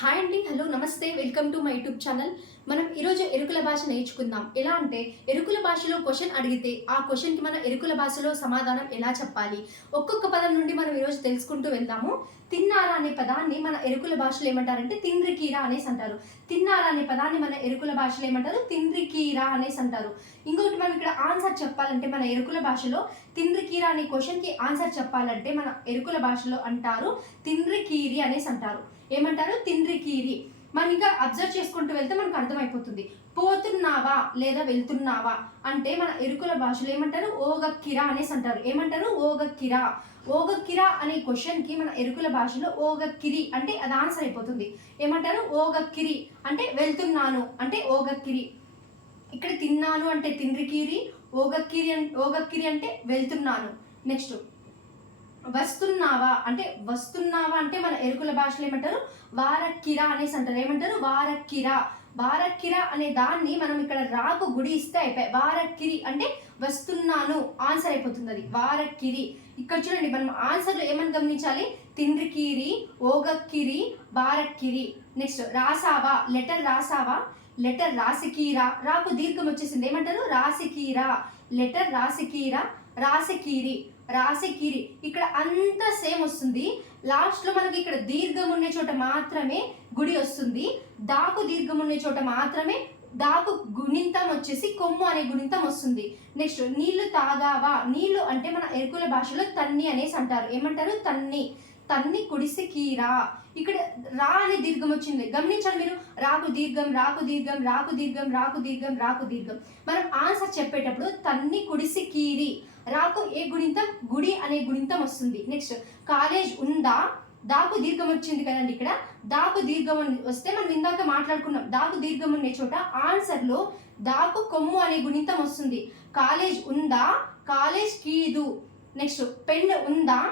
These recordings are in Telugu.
హాయ్ అండి హలో నమస్తే welcome to my YouTube channel. మనం ఈరోజు ఎరుకుల భాష నేర్చుకుందాం. ఎలా అంటే ఎరుకుల భాషలో క్వశ్చన్ అడిగితే ఆ క్వశ్చన్కి మన ఎరుకుల భాషలో సమాధానం ఎలా చెప్పాలి? ఒక్కొక్క పదం నుండి మనం ఈరోజు తెలుసుకుంటూ వెళ్దాము. తిన్నారా అనే పదాన్ని మన ఎరుకుల భాషలో ఏమంటారంటే తిండ్రికీరా అనేసి అంటారు. తిన్నారా అనే పదాన్ని మన ఎరుకుల భాషలో ఏమంటారు? తిండ్రికీరా అనేసి అంటారు. ఇంకొకటి మనం ఇక్కడ ఆన్సర్ చెప్పాలంటే మన ఎరుకుల భాషలో తిండ్రికీరా అనే క్వశ్చన్కి ఆన్సర్ చెప్పాలంటే మన ఎరుకుల భాషలో అంటారు తిండ్రికీరి అనేసి అంటారు. ఏమంటారు? తిండ్రికీరి మనం ఇంకా అబ్జర్వ్ చేసుకుంటూ వెళ్తే మనకు అర్థమైపోతుంది. పోతున్నావా లేదా వెళ్తున్నావా అంటే మన ఎరుకుల భాషలో ఏమంటారు? ఓగక్కిరా అనేసి అంటారు. ఏమంటారు? ఓగక్కిరా. ఓగక్కిరా అనే క్వశ్చన్కి మన ఎరుకుల భాషలో ఓగక్కిరి అంటే అది ఆన్సర్ అయిపోతుంది. ఏమంటారు? ఓగక్కిరి అంటే వెళ్తున్నాను అంటే ఓగక్కిరి. ఇక్కడ తిన్నాను అంటే తిండ్రికీరి ఓగక్కిరి ఓగక్కిరి అంటే వెళ్తున్నాను. నెక్స్ట్ వస్తున్నావా? అంటే వస్తున్నావా అంటే మన ఎరుకుల భాషలో ఏమంటారు? వారక్కిరా అనేసి అంటారు. ఏమంటారు? వారక్కిరా. వారక్కిర అనే దాన్ని మనం ఇక్కడ రాకు గుడి ఇస్తే అయిపోయి వారక్కిరి అంటే వస్తున్నాను ఆన్సర్ అయిపోతుంది అది. వారక్కిరి. ఇక్కడ చూడండి మనం ఆన్సర్లో ఏమని గమనించాలి? తిండ్రికిరి ఓగక్కిరి వారక్కిరి. నెక్స్ట్ రాసావా? లెటర్ రాసావా? లెటర్ రాసికీరా. రాకు దీర్ఘం వచ్చేసింది. ఏమంటారు? రాసికీరా. లెటర్ రాసికీరా. రాసికీరి. రాసి కిరి ఇక్కడ అంతా సేమ్ వస్తుంది. లాస్ట్లో మనకి ఇక్కడ దీర్ఘం ఉండే చోట మాత్రమే గుడి వస్తుంది. దాకు దీర్ఘం ఉండే చోట మాత్రమే దాకు గుణింతం వచ్చేసి కొమ్ము అనే గుణింతం వస్తుంది. నెక్స్ట్ నీళ్ళు తాగావా? నీళ్ళు అంటే మన ఎరుకుల భాషలో తన్ని అనేసి అంటారు. ఏమంటారు? తన్ని. తన్ని కుడిసి కీరా. ఇక్కడ రా అనే దీర్ఘం వచ్చింది. గమనించండి మీరు. రాకు దీర్ఘం రాకు దీర్ఘం రాకు దీర్ఘం రాకు దీర్ఘం రాకు దీర్ఘం. మనం ఆన్సర్ చెప్పేటప్పుడు తన్ని కుడిసి కీరి. రాకు ఏ గుణింతం? గుడి అనే గుణింతం వస్తుంది. నెక్స్ట్ కాలేజ్ ఉందా? దాకు దీర్ఘం వచ్చింది కదండి ఇక్కడ. దాకు దీర్ఘం వస్తే మనం ఇందాక మాట్లాడుకున్నాం. దాకు దీర్ఘం ఉండే చోట ఆన్సర్లో దాకు కొమ్ము అనే గుణింతం వస్తుంది. కాలేజ్ ఉందా? కాలేజ్ కీదు. నెక్స్ట్ పెన్ ఉందా?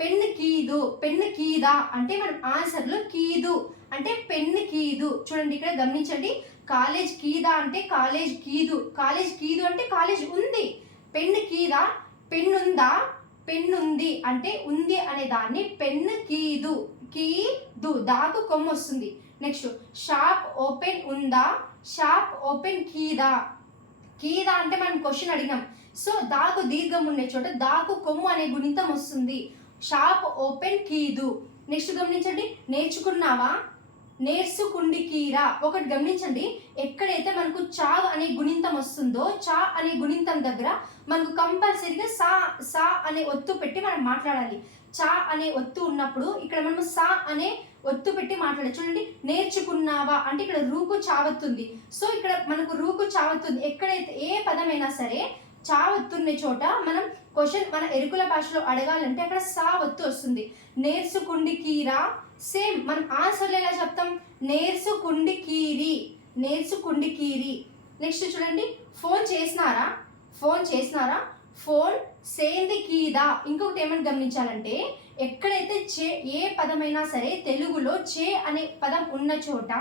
పెన్ కీదు. పెన్ కీదా. అంటే మనం ఆన్సర్లో కీదు. అంటే పెన్ కీదు. చూడండి ఇక్కడ గమనించండి. కాలేజ్ కీదా అంటే కాలేజ్ కీదు. కాలేజ్ కీదు అంటే కాలేజ్ ఉంది. పెన్ కీదా పెన్ ఉందా పెన్ ఉంది అంటే ఉంది అనే దాన్ని పెన్ కీదు. కీదు దాకు కొమ్ము వస్తుంది. నెక్స్ట్ షాప్ ఓపెన్ ఉందా? షాప్ ఓపెన్ కీదా? కీదా అంటే మనం క్వశ్చన్ అడిగాం సో దాకు దీర్ఘం ఉండే చోట దాకు కొమ్ము అనే గుణితం వస్తుంది. Shop open కీదు. నెక్స్ట్ గమనించండి. నేర్చుకున్నావా? నేర్చుకుండికీరా ఒకటి గమనించండి ఎక్కడైతే మనకు చా అనే గుణింతం వస్తుందో చా అనే గుణింతం దగ్గర మనకు కంపల్సరీగా సా సా అనే ఒత్తు పెట్టి మనం మాట్లాడాలి. చా అనే ఒత్తు ఉన్నప్పుడు ఇక్కడ మనం సా అనే ఒత్తు పెట్టి మాట్లాడాలి. చూడండి నేర్చుకున్నావా అంటే ఇక్కడ రూకు చావత్తుంది. సో ఇక్కడ మనకు రూకు చావత్తుంది. ఎక్కడైతే ఏ పదమైనా సరే చావత్తున్న చోట మనం క్వశ్చన్ మన ఎరుకుల భాషలో అడగాలంటే అక్కడ సా ఒత్తు వస్తుంది. నేర్చుకుండి కీరా సేమ్ మనం ఆన్సర్లు ఎలా చెప్తాం? నేర్చుకుండి కీరీ నెక్స్ట్ చూడండి. ఫోన్ చేసినారా? ఫోన్ చేసినారా? ఫోన్ సేంది కీదా. ఇంకొకటి ఏమని గమనించాలంటే ఎక్కడైతే చే ఏ పదమైనా సరే తెలుగులో చే అనే పదం ఉన్న చోట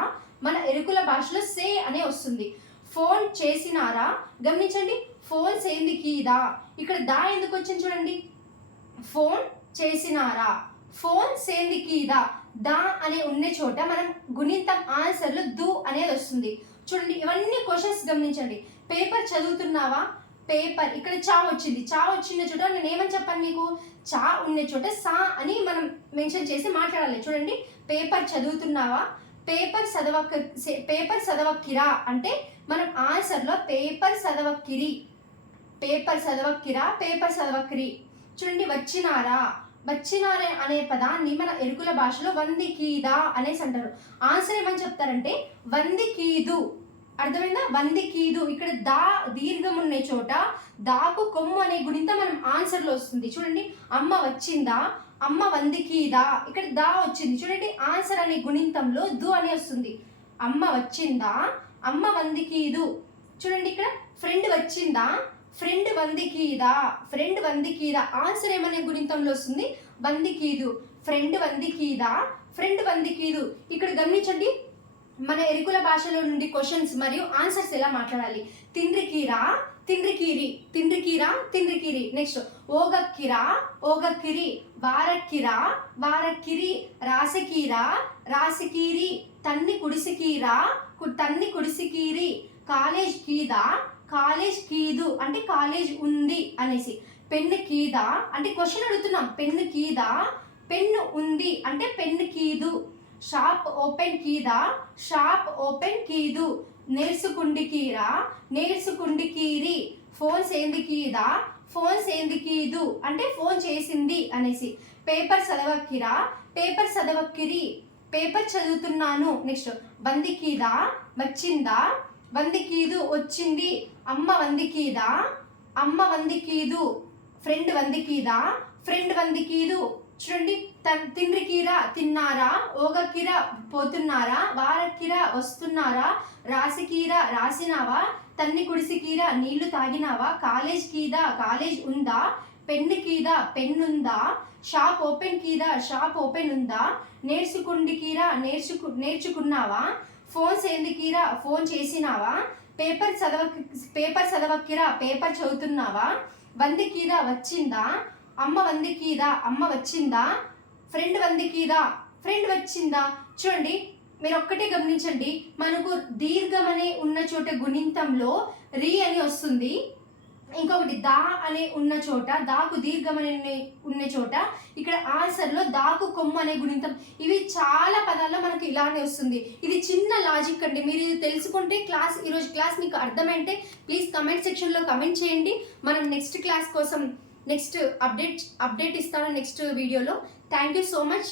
మన ఎరుకుల భాషలో సే అనే వస్తుంది. ఫోన్ చేసినారా? గమనించండి. ఫోన్ సేంది కీదా ఇక్కడ దా ఎందుకు వచ్చింది చూడండి. ఫోన్ చేసినారా? ఫోన్ సేంది కీదా దా అనే ఉన్న చోట మనం గుణితం ఆన్సర్లో దు అనేది వస్తుంది. చూడండి ఇవన్నీ క్వశ్చన్స్ గమనించండి. పేపర్ చదువుతున్నావా? పేపర్ ఇక్కడ చా వచ్చింది. చా వచ్చిన చోట నేను ఏమని చెప్పాను నీకు చా ఉన్న చోట సా అని మనం మెన్షన్ చేసి మాట్లాడాలి. చూడండి పేపర్ చదువుతున్నావా? పేపర్ చదవక పేపర్ చదవకిరా అంటే మనం ఆన్సర్లో పేపర్ చదవకిరి. పేపర్ చదవక్కిరా పేపర్ చదవక్కిరి. చూడండి వచ్చినారా? వచ్చినారే అనే పదాన్ని మన ఎరుకుల భాషలో వంది కీదా అనేసి అంటారు. ఆన్సర్ ఏమని చెప్తారంటే వంది కీదు అర్థమైందా? వంది కీదు ఇక్కడ దా దీర్ఘం ఉన్న చోట దాకు కొమ్ము అనే గుణింత మనం ఆన్సర్లో వస్తుంది. చూడండి అమ్మ వచ్చిందా? అమ్మ వంది కీదా ఇక్కడ దా వచ్చింది. చూడండి ఆన్సర్ అనే గుణింతంలో దు అని వస్తుంది. అమ్మ వచ్చిందా? అమ్మ వంది కీదు చూడండి ఇక్కడ ఫ్రెండ్ వచ్చిందా? ఫ్రెండ్ వందికీదా ఫ్రెండ్ వందికీదా. ఆన్సర్ ఏమనే గుణితంలో వస్తుంది? వందికీదు. ఫ్రెండ్ వందికీదా ఫ్రెండ్ వందికీదు. ఇక్కడ గమనించండి మన ఎరుకుల భాషలో నుండి క్వశ్చన్స్ మరియు ఆన్సర్స్ ఎలా మాట్లాడాలి? తిండ్రికీరా తిండ్రికీరి. తిండ్రికీరా తిండ్రికీరి. నెక్స్ట్ ఓగక్కిరా ఓగక్కిరి. వారక్కిరా వారక్కిరి. రాసకీరా రాసకీరి. తన్ని కుడిసికీరా కు- తన్ని కుడిసికీరి. కాలేజ్ కీదా? కాలేజ్ కీదు. అంటే కాలేజ్ ఉంది అనేసి. పెన్ను కీదా? అంటే క్వశ్చన్ అడుగుతున్నాం. పెన్ను కీదా? పెన్ను ఉంది. అంటే పెన్ను కీదు. షాప్ ఓపెన్ కీదా? షాప్ ఓపెన్ కీదు. నేర్చుకుండి కీరా? నేర్చుకుండి కీరి. ఫోన్స్ ఏంది కీదా? ఫోన్స్ ఏంది కీదు? అంటే ఫోన్ చేసింది అనేసి. పేపర్ చదవక్కిరా? పేపర్ చదవక్కిరి. పేపర్ చదువుతున్నాను. నెక్స్ట్. వందికీదా వచ్చిందా? వందికీదు వచ్చింది. అమ్మ వందికీదా? అమ్మ వందికీదు. ఫ్రెండ్ వందికీదా? ఫ్రెండ్ వందికీదు. చూడండి తన్ తిండ్రికీరా తిన్నారా? ఓగకిరా పోతున్నారా? వారకిరా వస్తున్నారా? రాసికీరా రాసినావా? తన్ని కుడిసికీరా నీళ్ళు తాగినావా? కాలేజ్ కీదా? కాలేజ్ ఉందా? పెన్ను కీదా? పెన్నుందా? షాప్ ఓపెన్ కీదా? షాప్ ఓపెన్ ఉందా? నేర్చుకుండికీరా నేర్చుకు నేర్చుకున్నావా? ఫోన్ సేందుకీరా ఫోన్ చేసినావా? పేపర్ చదవ పేపర్ చదవక్కిరా పేపర్ చదువుతున్నావా? వందికీదా వచ్చిందా? అమ్మ వందికీదా అమ్మ వచ్చిందా? ఫ్రెండ్ వందికీదా ఫ్రెండ్ వచ్చిందా? చూడండి మీరు ఒక్కటే గమనించండి మనకు దీర్ఘం అనే ఉన్న చోట గుణింతంలో రీ అని వస్తుంది. ఇంకొకటి దా అనే ఉన్న చోట దాకు దీర్ఘమనే ఉన్న చోట ఇక్కడ ఆన్సర్లో దాకు కొమ్ము అనే గుణింతం. ఇవి చాలా పదాల్లో మనకి ఇలానే వస్తుంది. ఇది చిన్న లాజిక్ అండి. మీరు ఇది తెలుసుకుంటే క్లాస్ ఈరోజు క్లాస్ మీకు అర్థమైంటే ప్లీజ్ కమెంట్ సెక్షన్లో కమెంట్ చేయండి. మనం నెక్స్ట్ క్లాస్ కోసం నెక్స్ట్ అప్డేట్ అప్డేట్ ఇస్తాను నెక్స్ట్ వీడియోలో థ్యాంక్ యూ సో మచ్